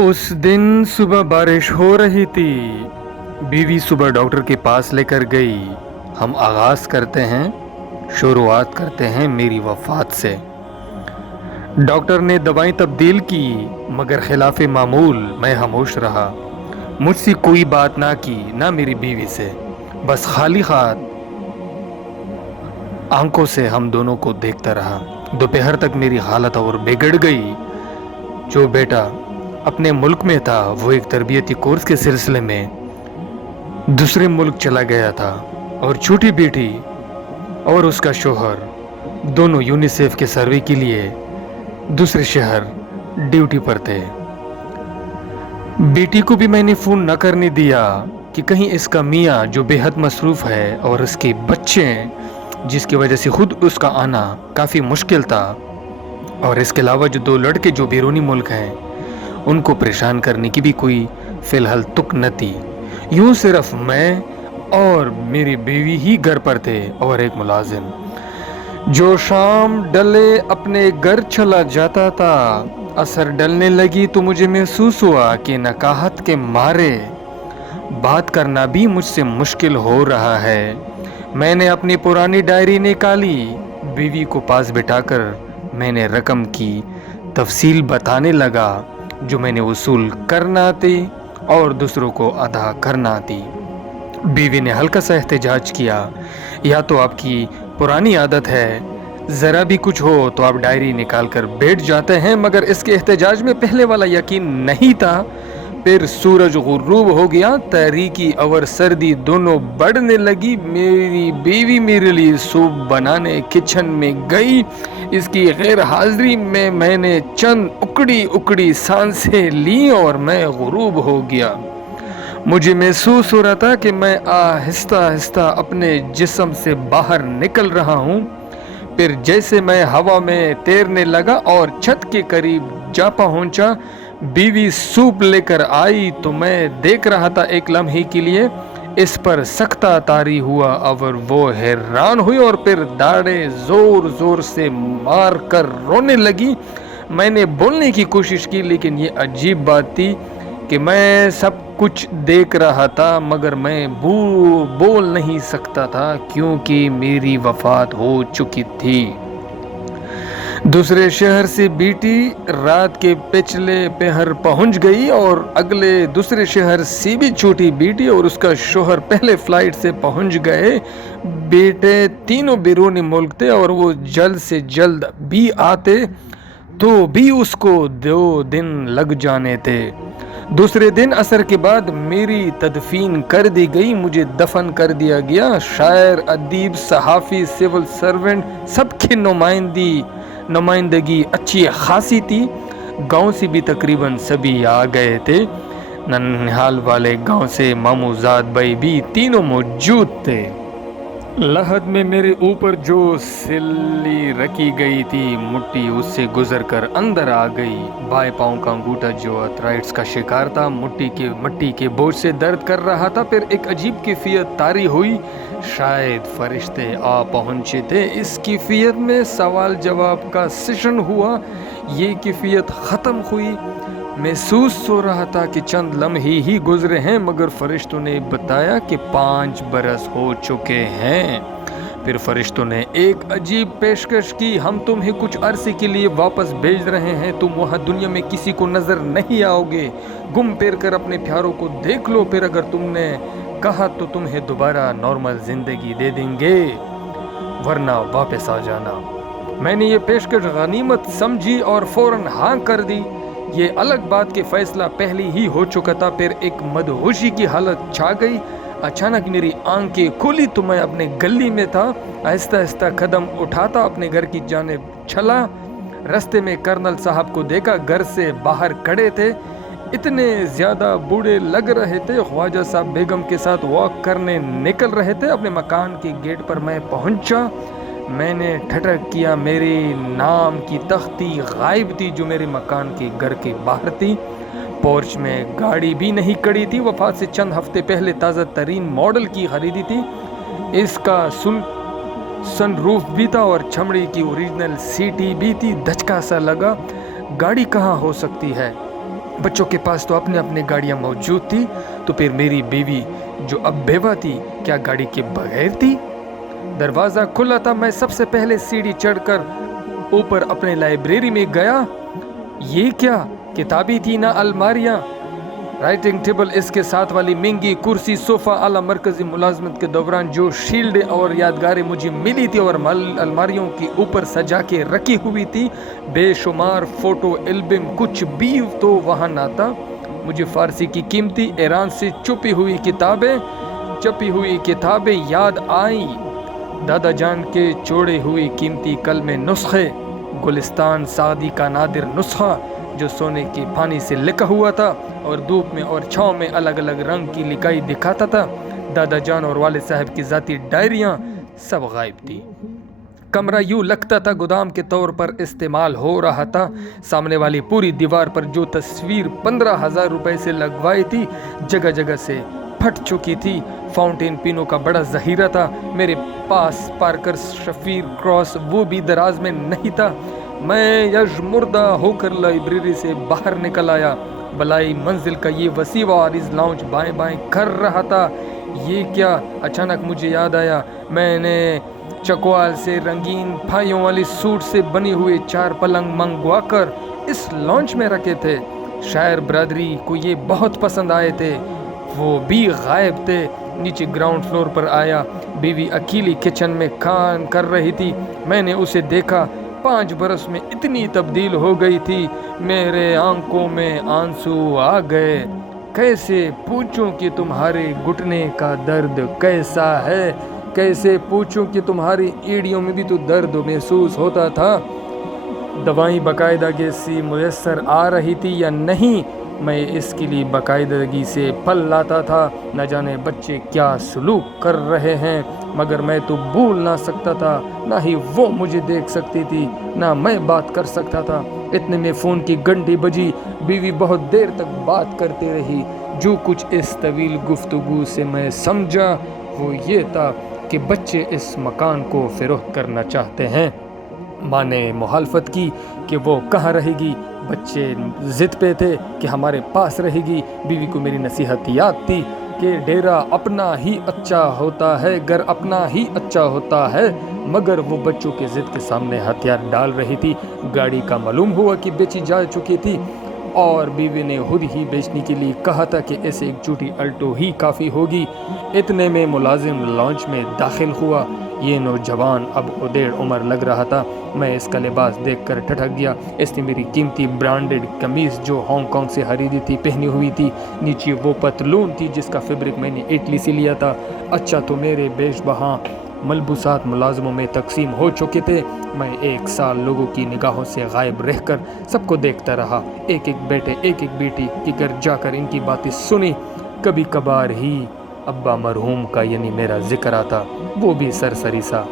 उस दिन सुबह बारिश हो रही थी। बीवी सुबह डॉक्टर के पास लेकर गई। हम आगाज़ करते हैं, शुरुआत करते हैं मेरी वफ़ात से। डॉक्टर ने दवाएं तब्दील की, मगर खिलाफ मामूल मैं खामोश रहा। मुझसे कोई बात ना की, ना मेरी बीवी से। बस खाली हाथ आंखों से हम दोनों को देखता रहा। दोपहर तक मेरी हालत और बिगड़ गई। जो बेटा अपने मुल्क में था, वो एक तरबियती कोर्स के सिलसिले में दूसरे मुल्क चला गया था, और छोटी बेटी और उसका शोहर दोनों यूनिसेफ के सर्वे के लिए दूसरे शहर ड्यूटी पर थे। बेटी को भी मैंने फ़ोन न करने दिया कि कहीं इसका मियाँ जो बेहद मसरूफ़ है और उसके बच्चे हैं, जिसकी वजह से खुद उसका आना काफ़ी मुश्किल था, और इसके अलावा जो 2 लड़के जो बैरूनी मुल्क हैं, उनको परेशान करने की भी कोई फ़िलहाल तुक न थी। यूँ सिर्फ मैं और मेरी बीवी ही घर पर थे, और एक मुलाजिम जो शाम डले अपने घर चला जाता था। असर डलने लगी तो मुझे महसूस हुआ कि नकाहत के मारे बात करना भी मुझसे मुश्किल हो रहा है। मैंने अपनी पुरानी डायरी निकाली। बीवी को पास बिठाकर मैंने रकम की तफसील बताने लगा जो मैंने वसूल करना थी और दूसरों को अदा करना थी। बीवी ने हल्का सा एहतजाज किया। या तो आपकी पुरानी आदत है, ज़रा भी कुछ हो तो आप डायरी निकाल कर बैठ जाते हैं, मगर इसके एहतजाज में पहले वाला यकीन नहीं था। फिर सूरज गुरूब हो गया, तारीकी और सर्दी दोनों बढ़ने लगी। मेरी बीवी मेरे लिए सूप बनाने किचन में गई। इसकी गैर हाजिरी में मैंने चंद उकड़ी उकड़ी सांसें ली और मैं गुरूब हो गया। मुझे महसूस हो रहा था कि मैं आहिस्ता आहिस्ता अपने जिस्म से बाहर निकल रहा हूँ। फिर जैसे मैं हवा में तैरने लगा और छत के करीब जा पहुंचा, बीवी सूप लेकर आई तो मैं देख रहा था एक लम्हे के लिए। इस पर सख्ता तारी हुआ और वो हैरान हुई और फिर दाढ़े जोर जोर से मार कर रोने लगी। मैंने बोलने की कोशिश की, लेकिन ये अजीब बात थी कि मैं सब कुछ देख रहा था, मगर मैं बोल नहीं सकता था क्योंकि मेरी वफात हो चुकी थी। दूसरे शहर से बेटी रात के पिछले पहर पहुंच गई, और अगले दूसरे शहर से भी छोटी बेटी और उसका शोहर पहले फ्लाइट से पहुंच गए। बेटे तीनों बैरूनी मुल्क थे, और वो जल्द से जल्द भी आते तो भी उसको 2 दिन लग जाने थे। दूसरे दिन असर के बाद मेरी तदफीन कर दी गई। मुझे दफन कर दिया गया। शायर, अदीब, सहाफ़ी, सिविल सर्वेंट सबकी नुमाइंदगी अच्छी खासी थी। गांव से भी तकरीबन सभी आ गए थे। नन्हाल वाले गांव से मामूजाद भाई भी तीनों मौजूद थे। लहद में मेरे ऊपर जो सिल्ली रखी गई थी, मुट्ठी उससे गुजरकर अंदर आ गई। बाएं पांव का अंगूठा जो अर्थराइट्स का शिकार था, मट्टी के बोझ से दर्द कर रहा था। फिर एक अजीब कैफियत तारी हुई। शायद फरिश्ते आ पहुंचे थे। इस कैफियत में सवाल जवाब का सेशन हुआ। ये कैफियत ख़त्म हुई। महसूस हो रहा था कि चंद लम्हे ही गुजरे हैं, मगर फरिश्तों ने बताया कि 5 बरस हो चुके हैं। फिर फरिश्तों ने एक अजीब पेशकश की, हम तुम्हें कुछ अरसे के लिए वापस भेज रहे हैं। तुम वहाँ दुनिया में किसी को नजर नहीं आओगे। घूम फिर कर अपने प्यारों को देख लो, फिर अगर तुमने कहा तो तुम्हें दोबारा नॉर्मल जिंदगी दे देंगे, वरना वापस आ जाना। मैंने ये पेशकश गनीमत समझी और फौरन हाँ कर दी। ये अलग बात कि फैसला पहले ही हो चुका था। फिर एक मदहोशी की हालत छा गई। अचानक मेरी आंखें खुली तो मैं अपने गली में था। आहिस्ता आहिस्ता कदम उठाता अपने घर की जानिब चला। रास्ते में कर्नल साहब को देखा, घर से बाहर खड़े थे। इतने ज़्यादा बूढ़े लग रहे थे। ख्वाजा साहब बेगम के साथ वॉक करने निकल रहे थे। अपने मकान के गेट पर मैं पहुंचा। मैंने ठटक किया। मेरे नाम की तख्ती गायब थी जो मेरे मकान के घर के बाहर थी। पोर्च में गाड़ी भी नहीं खड़ी थी। वफात से चंद हफ्ते पहले ताज़ा तरीन मॉडल की खरीदी थी। इसका सनरूफ भी था और चमड़ी की ओरिजिनल सीटी भी थी। धचका सा लगा, गाड़ी कहाँ हो सकती है। बच्चों के पास तो अपने अपने गाड़ियाँ मौजूद थी, तो फिर मेरी बीवी जो अब बेवा थी क्या गाड़ी के बगैर थी? दरवाज़ा खुला था, मैं सबसे पहले सीढ़ी चढ़कर ऊपर अपने लाइब्रेरी में गया। ये क्या किताबी थी ना अलमारियाँ, राइटिंग टेबल, इसके साथ वाली महंगी कुर्सी, सोफ़ा, आला मरकज़ी मुलाजमत के दौरान जो शील्ड और यादगारें मुझे मिली थी और अलमारियों के ऊपर सजा के रखी हुई थी, बेशुमार फ़ोटो एल्बम, कुछ भी तो वहाँ ना था। मुझे फ़ारसी की कीमती ईरान से छपी हुई किताबें याद आई। दादा जान के जोड़े हुए कीमती कलमे नुस्खे, गुलिस्तान सादी का नादिर नुस्खा जो सोने के पानी से लिखा हुआ था और धूप में और छाँव में अलग अलग रंग की लिखाई दिखाता था। दादा जान और वालिद साहब की ज़ाती डायरियाँ सब गायब थी। कमरा यूँ लगता था गोदाम के तौर पर इस्तेमाल हो रहा था। सामने वाली पूरी दीवार पर जो तस्वीर 15,000 रुपए से लगवाई थी जगह जगह से फट चुकी थी। फाउंटेन पिनों का बड़ा ज़हीरा था। मेरे पास पार्कर शफीर क्रॉस वो भी दराज में नहीं था। मैं यशमुर्दा होकर लाइब्रेरी से बाहर निकल आया। बलाई मंजिल का ये वसी व आरिज़ लाउंज बाएं बाएं कर रहा था। ये क्या, अचानक मुझे याद आया, मैंने चकवाल से रंगीन फाइयों वाली सूट से बनी हुए 4 पलंग मंगवाकर इस लॉन्च में रखे थे। शायर बरादरी को ये बहुत पसंद आए थे, वो भी गायब थे। नीचे ग्राउंड फ्लोर पर आया। बीवी अकेली किचन में खान कर रही थी। मैंने उसे देखा। 5 बरस में इतनी तब्दील हो गई थी, मेरे आंखों में आंसू आ गए। कैसे पूछूं कि तुम्हारे घुटने का दर्द कैसा है, कैसे पूछूं कि तुम्हारी एड़ियों में भी तो दर्द महसूस होता था। दवाएं बाकायदगी से मुयस्सर आ रही थी या नहीं, मैं इसके लिए बाकायदगी से फल लाता था। न जाने बच्चे क्या सलूक कर रहे हैं, मगर मैं तो भूल ना सकता था। ना ही वो मुझे देख सकती थी, ना मैं बात कर सकता था। इतने में फ़ोन की घंटी बजी। बीवी बहुत देर तक बात करती रही। जो कुछ इस तवील गुफ्तगू से मैं समझा वो ये था कि बच्चे इस मकान को फ़रोख्त करना चाहते हैं। माँ ने मुखालफत की कि वो कहाँ रहेगी। बच्चे ज़िद पे थे कि हमारे पास रहेगी। बीवी को मेरी नसीहत याद थी कि डेरा अपना ही अच्छा होता है, घर अपना ही अच्छा होता है, मगर वो बच्चों के ज़िद के सामने हथियार डाल रही थी। गाड़ी का मालूम हुआ कि बेची जा चुकी थी और बीवी ने खुद ही बेचने के लिए कहा था कि ऐसे एक छोटी अल्टो ही काफ़ी होगी। इतने में मुलाजिम लॉन्च में दाखिल हुआ। ये नौजवान अब उदेड़ उम्र लग रहा था। मैं इसका लिबास देखकर ठठक गया। इसने मेरी कीमती ब्रांडेड कमीज़ जो हांगकांग से खरीदी थी पहनी हुई थी। नीचे वो पतलून थी जिसका फैब्रिक मैंने इटली से लिया था। अच्छा तो मेरे बेशबहा मलबूसात मुलाजमों में तकसीम हो चुके थे। मैं 1 साल लोगों की निगाहों से गायब रहकर सबको देखता रहा। एक एक बेटे एक एक बेटी के घर जाकर इनकी बातें सुनी। कभी कभार ही अब्बा मरहूम का यानी मेरा जिक्र आता, वो भी सरसरी सा।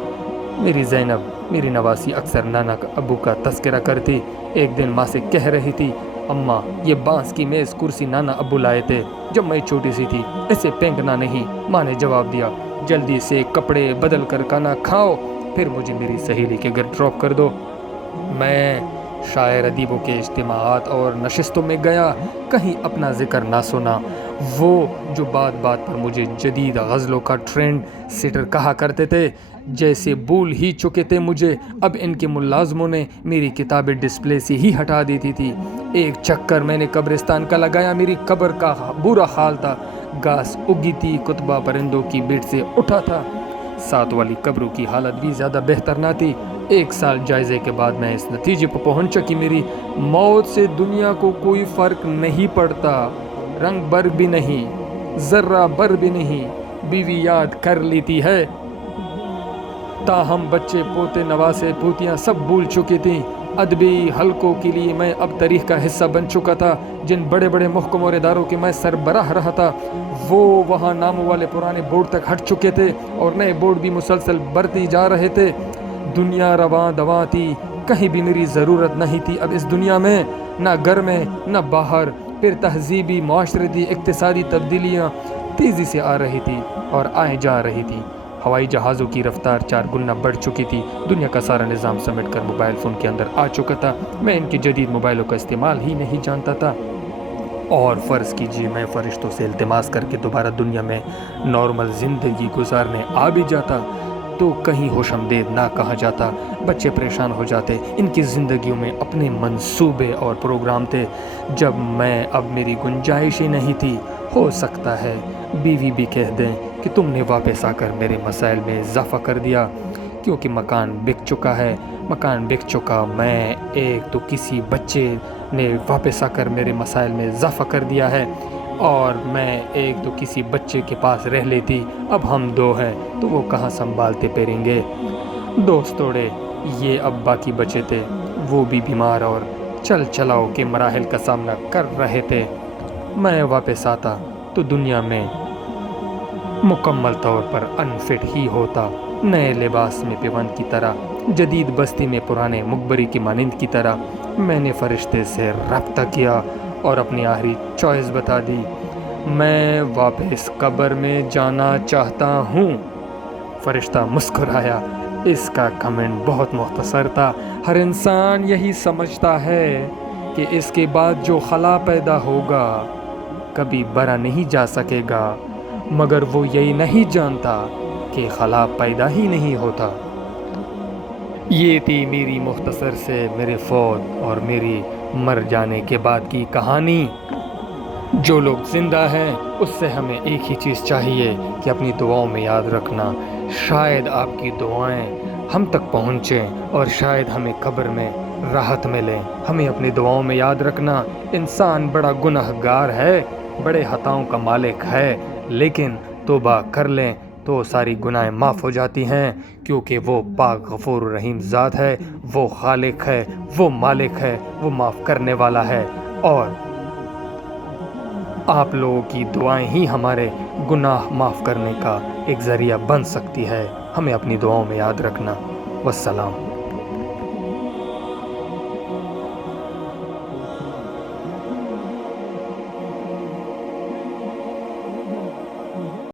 मेरी ज़ैनब मेरी नवासी अक्सर नाना अब्बू का तस्करा करती। एक दिन माँ से कह रही थी, अम्मा ये बांस की मेज़ कुर्सी नाना अब्बू लाए थे जब मैं छोटी सी थी, इसे फेंकना नहीं। माँ ने जवाब दिया, जल्दी से कपड़े बदल कर खाना खाओ, फिर मुझे मेरी सहेली के घर ड्रॉप कर दो। मैं शायर अदीबों के इज्तिमाआत और नशिस्तों में गया, कहीं अपना जिक्र ना सुना। वो जो बात बात पर मुझे जदीद गज़लों का ट्रेंड सेटर कहा करते थे, जैसे भूल ही चुके थे मुझे। अब इनके मुलाजमों ने मेरी किताबें डिस्प्ले से ही हटा देती थी। एक चक्कर मैंने कब्रिस्तान का लगाया, मेरी कब्र का बुरा हाल था। घास उगी थी, कुतबा परिंदों की बीट से उठा था। साथ वाली कब्रों की हालत भी ज़्यादा बेहतर ना थी। 1 साल जायज़े के बाद मैं इस नतीजे पर पहुंचा कि मेरी मौत से दुनिया को कोई फ़र्क नहीं पड़ता, रंग भर भी नहीं, ज़र्रा भर भी नहीं। बीवी याद कर लेती है, ताहम बच्चे पोते नवासे पोतियाँ सब भूल चुकी थीं। अदबी हलकों के लिए मैं अब तारीख का हिस्सा बन चुका था। जिन बड़े बड़े महकमों और इदारों के मैं सरबराह रहा था, वो वहाँ नामों वाले पुराने बोर्ड तक हट चुके थे और नए बोर्ड भी मुसलसल बढ़ते जा रहे थे। दुनिया रवां दवां थी, कहीं भी मेरी ज़रूरत नहीं थी अब इस दुनिया में, ना घर में ना बाहर। फिर तहजीबी, माशरती, इक्तिसादी तब्दीलियाँ तेज़ी से आ रही थी और आए जा रही थी। हवाई जहाज़ों की रफ्तार 4 गुना बढ़ चुकी थी। दुनिया का सारा निज़ाम समेटकर मोबाइल फ़ोन के अंदर आ चुका था। मैं इनके जदीद मोबाइलों का इस्तेमाल ही नहीं जानता था। اور فرض کیجیے میں فرشتوں سے التماس کر کے دوبارہ دنیا میں نارمل زندگی گزارنے آ بھی جاتا تو کہیں ہوش آمدید نہ کہا جاتا، بچے پریشان ہو جاتے، ان کی زندگیوں میں اپنے منصوبے اور پروگرام تھے۔ جب میں اب میری گنجائش ہی نہیں تھی، ہو سکتا ہے بیوی بھی کہہ دیں کہ تم نے واپس آ کر میرے مسائل میں اضافہ کر دیا، کیونکہ مکان بک چکا ہے، مکان بک چکا، میں ایک تو کسی بچے نے واپس آ کر میرے مسائل میں اضافہ کر دیا ہے، اور میں ایک تو کسی بچے کے پاس رہ لیتی، اب ہم دو ہیں تو وہ کہاں سنبھالتے پھریں گے۔ دوست توڑے، یہ اب باقی بچے تھے، وہ بھی بیمار اور چل چلاؤ کے مراحل کا سامنا کر رہے تھے۔ میں واپس آتا تو دنیا میں مکمل طور پر انفٹ ہی ہوتا، نئے لباس میں پیوند کی طرح، جدید بستی میں پرانے مقبری کی مانند کی طرح۔ میں نے فرشتے سے رابطہ کیا اور اپنی آخری چوائس بتا دی، میں واپس قبر میں جانا چاہتا ہوں۔ فرشتہ مسکرایا، اس کا کمنٹ بہت مختصر تھا۔ ہر انسان یہی سمجھتا ہے کہ اس کے بعد جو خلا پیدا ہوگا کبھی برا نہیں جا سکے گا، مگر وہ یہی نہیں جانتا کہ خلا پیدا ہی نہیں ہوتا۔ یہ تھی میری مختصر سے میرے فوت اور میری مر جانے کے بعد کی کہانی۔ جو لوگ زندہ ہیں اس سے ہمیں ایک ہی چیز چاہیے کہ اپنی دعاؤں میں یاد رکھنا، شاید آپ کی دعائیں ہم تک پہنچیں اور شاید ہمیں قبر میں راحت ملے۔ ہمیں اپنی دعاؤں میں یاد رکھنا، انسان بڑا گناہ گار ہے، بڑے خطاؤں کا مالک ہے، لیکن توبہ کر لیں تو ساری گناہیں معاف ہو جاتی ہیں، کیونکہ وہ پاک غفور رحیم ذات ہے، وہ خالق ہے، وہ مالک ہے، وہ معاف کرنے والا ہے، اور آپ لوگوں کی دعائیں ہی ہمارے گناہ معاف کرنے کا ایک ذریعہ بن سکتی ہے۔ ہمیں اپنی دعاؤں میں یاد رکھنا۔ والسلام۔